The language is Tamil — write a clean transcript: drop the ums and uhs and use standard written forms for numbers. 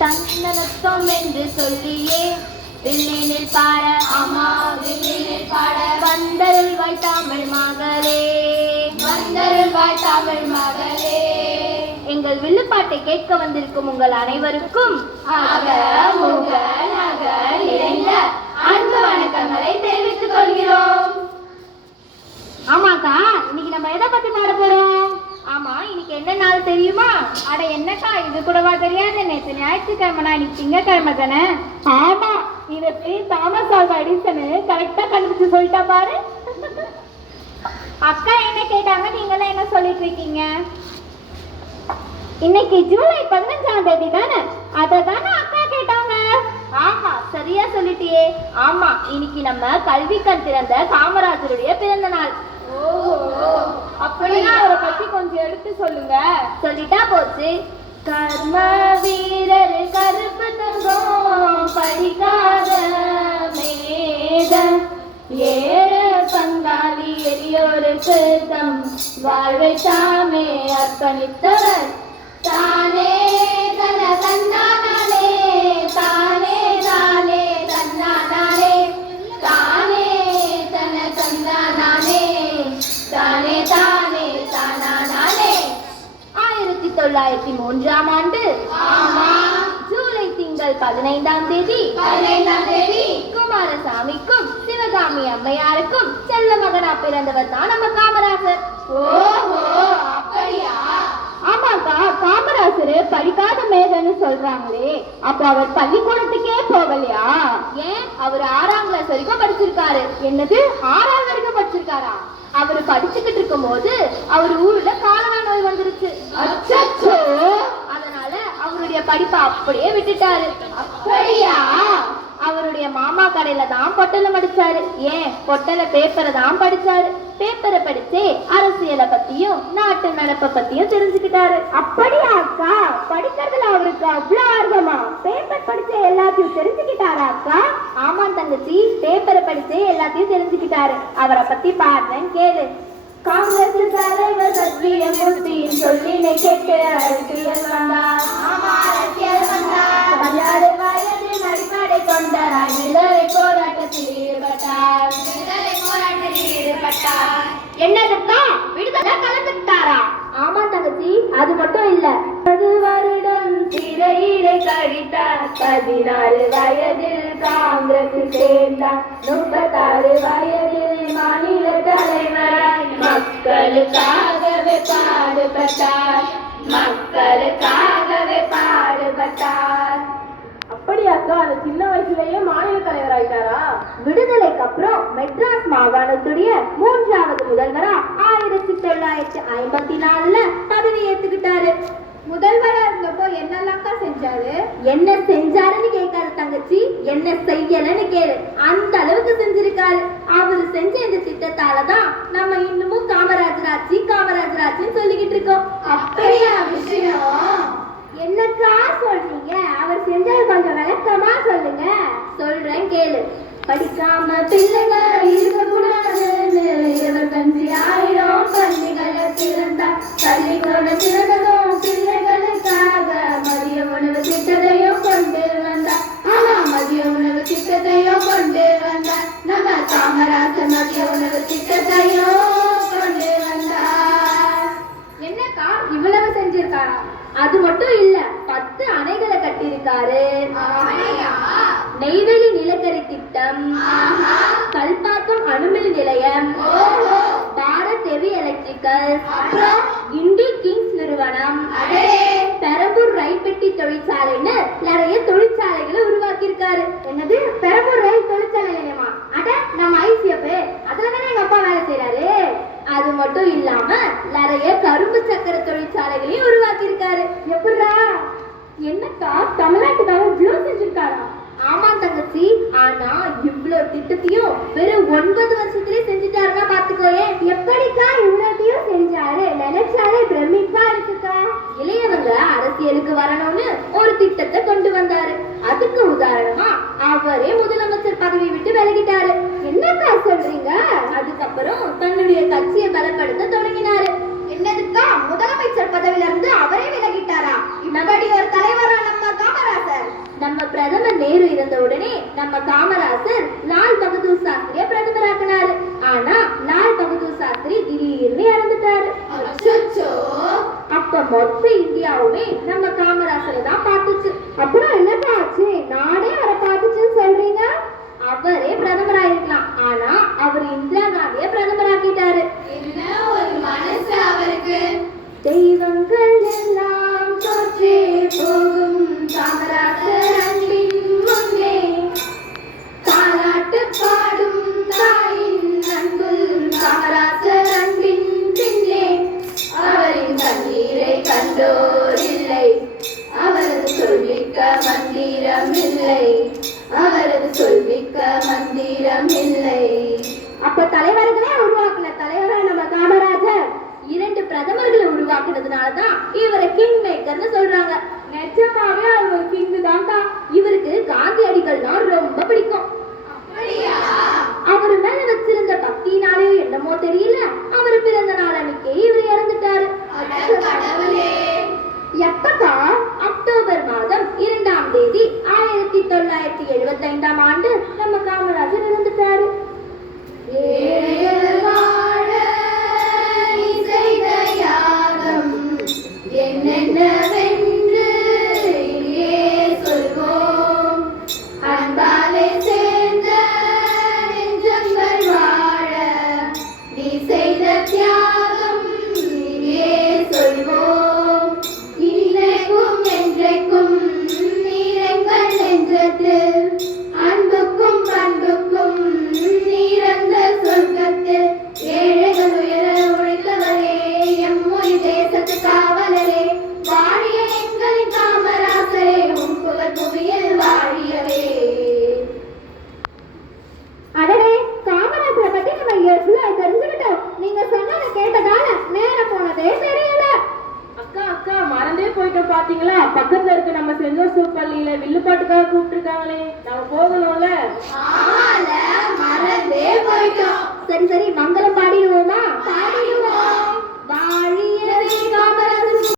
தன்னமுத்தம் என்று சொல்லியே வில்லினில் பாட அம்மா வில்லினில் பாட வந்தருள்வாய் தமிழ் மகளே, வந்தருள்வாய் தமிழ் மகளே. எங்கள் வில்லுப்பாட்டை கேட்க வந்திருக்கும் உங்கள் அனைவருக்கும் அக முக நக நிறைந்த அன்பு வணக்கங்களை தெரிவித்துக் கொள்கிறோம். ஆமாக்கா, இன்னைக்கு நம்ம எதை பத்தி பாட போறோம்? ஆமா, இன்னைக்கு என்ன நாள் தெரியுமா? அட என்னக்கா, இது கூடவா தெரியாது? நேற்று ஞாயிற்றுக்கிழமை, இன்னைக்கு திங்கக்கிழமை தானே? ஆமா, இதை தாமஸ் ஆல்வா எடிசன் கரெக்டா கண்டுபிடிச்சு சொல்லிட்டா பாரு. அக்கா என்ன கேட்டாங்க, நீங்களாம் என்ன சொல்லிட்டு இருக்கீங்க? இன்னைக்கு ஜூலை 15ஆம் தேதி தானே, அதை தானே அக்கா கேட்டாங்க. ஆமா, சரியா சொல்லிட்டியே. ஆமா, இன்னைக்கு நம்ம கல்வி கண் திறந்த காமராஜருடைய பிறந்த நாள். அப்படின்னா அவரை பத்தி கொஞ்சம் எடுத்து சொல்லுங்க. சொல்லிட்டா போச்சு. கர்ம வீரர் கருப்பு தங்கம் படிக்காத மேதம் ஏழ பங்காளி எளியோருக்கு தம் வாழ்வை தாமே அர்ப்பணித்தவர் தானே தன தன்னானே தானே தானே தன்னானே தானே தன தன்னானே தானே தானே தானானே. 1903ஆம் ஆண்டு ஜூலை திங்கள் 15ஆம் தேதி குமாரசாமிக்கும் சிவகாமி அம்மையாருக்கும் செல்ல மகனா பிறந்தவர் தான் நம்ம காமராஜர். ஓஹோ, அப்படியா? ஆமாக்கா, காமராஜர் படிக்காத மேதன்னு சொல்றாங்களே, அப்ப அவர் பள்ளிக்கூடத்துக்கே போகலையா? ஏன், அவர் 6ஆம் கிளாஸ் வரைக்கும் படிச்சிருக்காரு. என்னது, 6ஆவது வரைக்கும் படிச்சிருக்காரா? அவரு படிச்சுக்கிட்டு இருக்கும் போது அவர் ஊர்ல காலரா நோய் வந்துருச்சு. அச்சச்சோ! அதனால அவருடைய படிப்பை அப்படியே விட்டுட்டாரு. அப்படியா? அவருடைய மாமா கடையில தான் பொட்டலை படிச்சாரு. ஏன், பொட்டலை பேப்பரை தான் படிச்சாரு. பேப்பரை படிச்சு அரசியலை பத்தியும் நாட்டு நடப்பை பத்தியும் தெரிஞ்சுக்கிட்டாரு. அப்படியா அக்கா? படிக்கிறதுல அவருக்கு அவ்வளவு ஆர்வமா? பேப்பர் படிச்சு எல்லாத்தையும் தெரிஞ்சுக்கிட்டாரா அக்கா? ஆமா தங்கச்சி, பேப்பரை படிச்சு எல்லாத்தையும் தெரிஞ்சுக்கிட்டாரு. அவரை பத்தி பாடுறேன் கேளு. காங்கிரஸ் தலைவர் சத்தியமூர்த்தியின் சொல்லினை கேட்டு அரசியல் வந்தார். பதினாறு வயதில் அடிப்படை கொண்ட விடுதலை போராட்டத்தில் ஈடுபட்டார். என்னதுக்கா, விடுதலை கலந்துட்டாரா? ஆமா தங்கச்சி, அது மட்டும் இல்ல, 10 வருடம் சிறையிலே கழித்தார். 16 வயதில் காங்கிரஸ் சேர்ந்தார். 36 வயதில் மாநில தலைவராய் மக்களுக்காகவே பாடுபட்டார். மக்களுக்காகவே பாடுபட்டார். அப்படியாக்கா, அந்த சின்ன வயசுலயே மாநில தலைவர் ஆயிட்டாரா? விடுதலைக்கு அப்புறம் மெட்ராஸ் மாகாணத்துடைய 3வது முதல்வரா 1954 பதவி ஏத்துக்கிட்டாரு. முதல்வரா இருந்தப்போ என்னெல்லாம்க்கா செஞ்சாரு? என்ன செஞ்சாருன்னு கேட்காரு தங்கச்சி, என்ன செய்யலன்னு கேளு. அந்த அளவுக்கு செஞ்சிருக்காரு. அவரு செஞ்ச இந்த திட்டத்தாலதான் நம்ம இன்னமும் காமராஜர் ஆட்சி காமராஜர் ஆட்சின்னு சொல்லிக்கிட்டு இருக்கோம். அப்படியா விஷயம்? என்னக்கா சொல்றீங்க? அவர் செஞ்சது கொஞ்சம் விளக்கமா சொல்லுங்க. சொல்றேன் கேளு. படிக்காம பிள்ளைகள் இருக்கக்கூடாதுன்னு 25,000 பள்ளிகளை திறந்தார். பள்ளிக்கூட திறந்ததும் பிள்ளைகளுக்காக மதிய உணவு திட்டத்தையும் கொண்டு வந்தார். ஆனா மதிய உணவு திட்டத்தையும் கொண்டு வந்தார். நம்ம காமராஜர் மதிய உணவு திட்டத்தையும் கொண்டு வந்தார். என்னக்கா இவ்வளவு செஞ்சிருக்காரா? அது மட்டும் இல்ல, 10 அணைகளை கட்டியிருக்காரு. நெய்வேலி நிலக்கரி திட்டம், கல்பாக்கம் அணுமின் நிலையம், Bharat heavy electrical, Indian Kings நிறுவனம், பெரம்பூர் ரயில் பெட்டி தொழிற்சாலைன்னு நிறைய தொழிற்சாலைகளை உருவாக்கி இருக்காரு. என்னது, பெரம்பூர் ரயில் தொழிற்சாலை நிலையமா? அட, நம்ம ஐசிஎஃப், அதுலதானே எங்க அப்பா வேலை செய்யறாரு. அது மட்டும் இல்லாம நிறைய கரும்பு சக்கர தொழிற்சாலைகளையும் உருவாக்கி இருக்காரு. எப்படா? என்னக்கா, தமிழ்நாட்டுக்காக இவ்வளவு செஞ்சிருக்காரா? ஆமா தங்கச்சி, ஆனா இவ்வளவு திட்டத்தையும் வெறும் 9 வருஷத்துலயே செஞ்சுட்டாருன்னா பாத்துக்கோயே. எப்படிக்கா இவ்வளத்தையும் செஞ்சாரு? நினைச்சாலே பிரமிப்பா இருக்குக்கா. இளையவங்க அரசியலுக்கு வரணும்னு ஒரு திட்டத்தை கொண்டு வந்தாரு. அதுக்கு உதாரணமா அவரே முதலமைச்சர் பதவி விட்டு விலகிட்டாரு. என்னக்கா சொல்றீங்க? அதுக்கப்புறம் தன்னுடைய கட்சியை பலப்படுத்த தொடங்கினாரு. என்னதுக்கா, முதலமைச்சர் பதவியில இருந்து அவரே விலகிட்டாரா? இப்படி ஒரு தலைவரா நம்ம காமராஜர்? உடனே நம்ம காமராசர் லால் பகதூர் சாஸ்திரிய பிரதமராக்கினாரு. ஆனா லால் பகதூர் சாஸ்திரி திடீர்னு இறந்துட்டாரு. அச்சச்சோ. அப்ப மொத்த இந்தியாவுமே நம்ம காமராசரை தான் பார்த்துச்சு. அப்புறம் என்னப்பா ஆச்சு? நானே அவரை பார்த்துச்சுன்னு சொல்றீங்க? அவரே பிரதமராயிருக்கலாம், ஆனா அவர் இந்திரா காந்திய பிரதமராக்கிட்டாரு. என்ன ஒரு மனசு அவருக்கு. தெய்வங்கள் எல்லாம் தோற்றே போகும் காமராசர் அன்பின் முன்னே, தாலாட்டு பாடும் தாயின் அன்பு காமராசர் அன்பின் பின்னே, அவரின் கண்ணீரை கண்டோர் இல்லை, அவரது சொல்மிக்க மந்திரம் இல்லை, அவரது சொல்மிக்க மந்திரம் இல்லை. அப்ப தலைவர்களே உருவாக்குன தலைவரா நம்ம காமராஜர்? 2 பிரதமர்களை உருவாக்குனதுனாலதான் இவரை கிங் மேக்கர்னு சொல்றாங்க. நிஜமாவே அவர் ஒரு கிங்கு தான்டா. இவருக்கு காந்தியடிகள்னா ரொம்ப பிடிக்கும். அப்படியா? அவர் மேல வச்சிருந்த பக்தினாலே என்னமோ தெரியல, அவர் பிறந்த நாள் அன்னைக்கே இவர் இறந்துட்டாரு. அட கடவுளே. எப்பக்கா? அக்டோபர் மாதம் 2ஆம் தேதி 1975ஆம் ஆண்டு நம்ம காமராஜர் இறந்துட்டாரு. ஏழைகள் வாழ நீ செய்த யாகம் என்னென்னவென்று இங்கே சொல்வோம். அன்பாலே சேர்ந்த நெஞ்சங்கள் வாழ நீ செய்த தியாகம் இங்கே சொல்வோம். இன்றைக்கும் என்றைக்கும் நீரெங்கள் நெஞ்சத்தில் அன்புக்கும் பண்புக்கும் நீரந்த சொர்க்கத்தில் ஏழைகள் உயர உழைத்தவரே எம் மொழி தேசத்து காவலரே, வாழிய எங்களின் காமராசரே, உன் புகழ் புவியில் வாழியவே. அடடே, காமராஜரை பத்தி நம்ம எவ்வளவு தெரிஞ்சுக்கிட்டோம். நீங்க சொன்னதை கேட்டதால நேரம் போனதே தெரியல. அக்கா அக்கா மறந்தே போயிட்டோம் பாத்தீங்களா? பக்கத்துல இருக்க நம்ம சென்ட் ஜோசப் பள்ளியில வில்லுப்பாட்டுக்காக கூப்பிட்டுருக்காங்களே, நம்ம போகணும்ல. ஆமால, மறந்தே போயிட்டோம். சரி சரி